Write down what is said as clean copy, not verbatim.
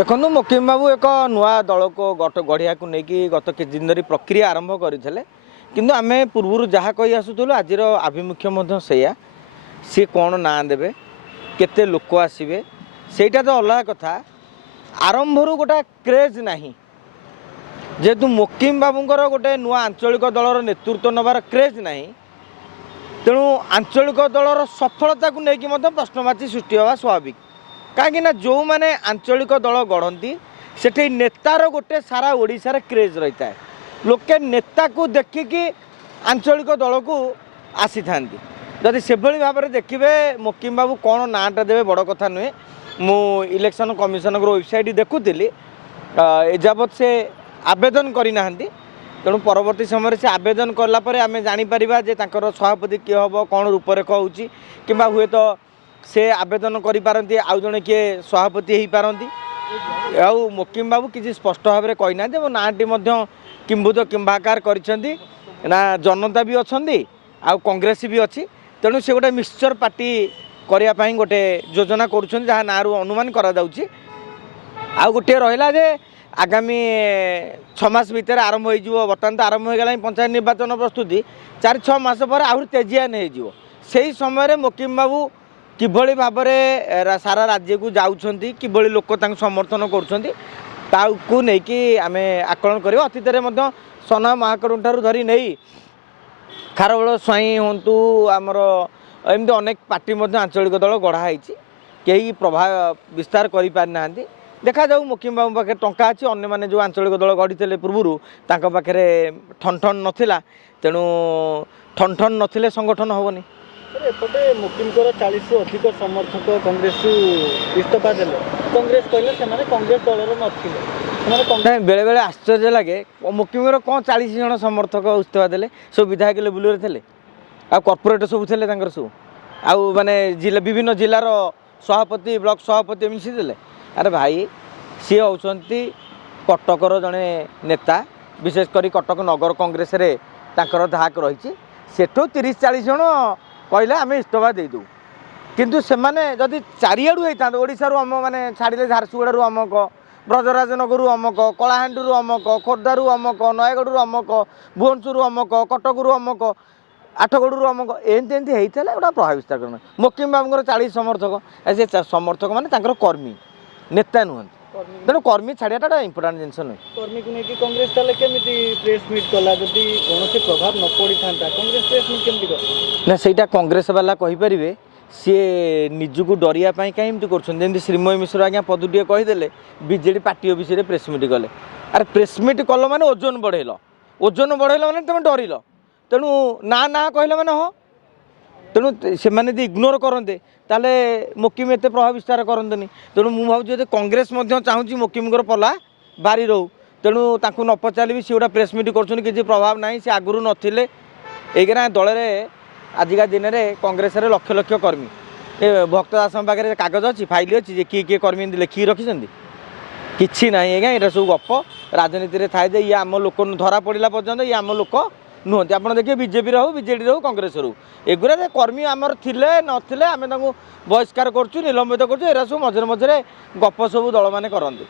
देखो मोकिम बाबू एक नुआ दल को गढ़िया को लेकिन गत कि दिन धरी प्रक्रिया आरंभ करते किंतु आम पूर्व जहाँ कही आसूलु आज आभिमुख्य से सी कौन ना देवे केते लोक आसवे सेटा तो अलग कथा आरंभ गोटा क्रेज ना जेहेतु मोकिम बाबूंर गोटे नुआ आंचलिक दलर नेतृत्व नबार क्रेज ना तेणु आंचलिक दलर सफलता को लेकिन प्रश्नवाची सृष्टि हवा स्वाभाविक कहीं जो मैंने आंचलिक दल गढ़ती से नेतार गोटे सारा ओडिशार क्रेज रही है लोके नेता को देखिकी आंचलिक दल को आसी था जदि से भाव में देखिए मोकिम बाबू कौन नाटा देवे बड़ कथा नुहे मु इलेक्शन कमिशन वेबसाइट देखुली एजावत से आवेदन करना तेणु परवर्ती समय से आवेदन कलापर आम जापर जे सभापति किए हम कौन रूपरेख हो कि हुए तो से आवेदन करें आउ जड़े किए सभापति हो पारती आउ मोकिम बाबू किसी स्पष्ट भाव में कही ना नाटी किंभूत किंभाकार ना जनता भी अच्छा आउ कांग्रेस भी अच्छी तेणु से गोटे मिक्सचर पार्टी करने गोटे योजना करुँच जहाँ ना अनुमान करा आउ गोटे रहा जे आगामी 6 मास भितर आरंभ हो बर्तमान तो आरंभ हो गला पंचायत निर्वाचन प्रस्तुति 4-6 मास पर आहरी तेजियान हो समय मोकिम बाबू किभली भाव में सारा राज्य को जाऊँच किभली लोक समर्थन करूँ नहीं आम आकलन कर अतीत सना महाकरुण ठार धरी नहीं खारबेल स्वाई हूँ आमर एमती अनेक पार्टी आंचलिक दल गढ़ाई कहीं प्रभाव विस्तार कर देखा जाऊ मोकिम बाबू पाखे टंका अच्छी अन्य मैंने जो आंचलिक दल गढ़ी पूर्वर पाखे ठन ठन नाला तेणु ठन ठन नथिले संगठन हेनी एपटे मोकिम 40 अधिक समर्थक कांग्रेस इस्तीफा देले कांग्रेस कहले से कांग्रेस दलर नथिले बेले बेले आश्चर्य लगे मोकिम कौन 40 जन समर्थक इस्तीफा देले सब विधायक लेवल थे आ कॉर्पोरेट सब थे सब आउ माने जिला विभिन्न जिलार सभापति ब्लॉक सभापति मिसी देले अरे भाई सी होती कटकर जड़े नेता विशेषकर कटक नगर कांग्रेस रे तांकर धाक रही सेठू 30-40 जन कहले आम इस्तीफा देदू किंतु से माने जदि चारिआडू होता ओडिशारू आम मैंने छाड़े झारसुगुड़ू अमक ब्रजराजनगर अमक कलाहांडी अमक खोर्धारू अमक नयगढ़ अमक भुवनेश्वर अमक कटकरू अमक आठगढ़ अमक एमती होता है गोटा प्रभाव विस्तार करना मोकिम बाबूर 40 समर्थक से समर्थक माने कर्मी नेता नुहति तेणु कर्मी छाड़ाटा इंपोर्टाट जिन नुहे कर्मी को लेकिन कांग्रेस प्रेस मीट कला जदि कौन प्रभाव न पड़ी था कांग्रेस प्रेस मीट केमती ना सहीटा कांग्रेस वाला कहींपर सी निजक डरियापाई कहीं कर श्रीमय मिश्र आज्ञा पदुटे कहीदे बीजेडी पार्टी ऑफिस रे प्रेस मीट कले अरे प्रेस मीट कल माने ओजन बढ़ेल माने तुम डरिल तेणु ना ना कहले माने हाँ तेणु से मैंने इग्नोर करते ताले मोकिम एत प्रभाव विस्तार करते तेणु मुझे भावी कांग्रेस चाहूँगी मोकिम पला बारी रो तेणु ताकू न पचारि सी गोटा प्रेस मीट कर किसी प्रभाव ना सी आगुरी नथिले एगना दल में आजिका दिन में कांग्रेस लक्ष लक्ष कर्मी ए भक्त दास पाखे कागज अच्छी फाइल अच्छी किए किए कर्मी लिखिकी रखिंट कि ना आज्ञा यहाँ सब गप राजनीति थाए ये आम लोक धरा पड़ा पर्यटन ये आम लोक नुहति आप देखिए बीजेपी हो बीजेडी हो कांग्रेस रो एगुरा कर्मी आमर थिले नथिले आम बहिष्कार करूँ निलंबित करूँ सब मझे मझे गप सब दल मैंने करते